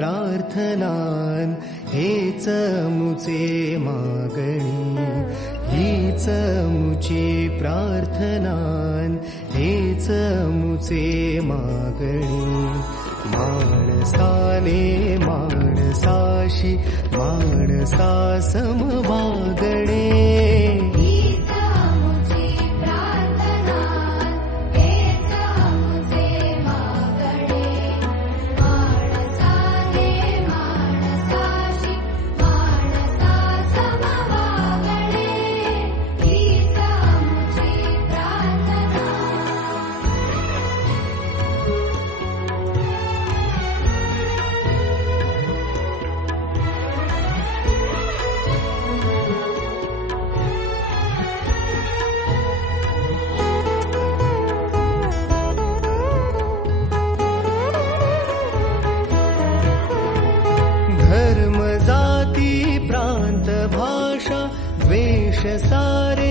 प्रार्थनान हेच मुचे मागणी, हीच मुची प्रार्थनान हेच मुचे मागणी. माणसाने माणसाशी माणसा सम वागणे, धर्म जाती प्रांत भाषा द्वेष सारे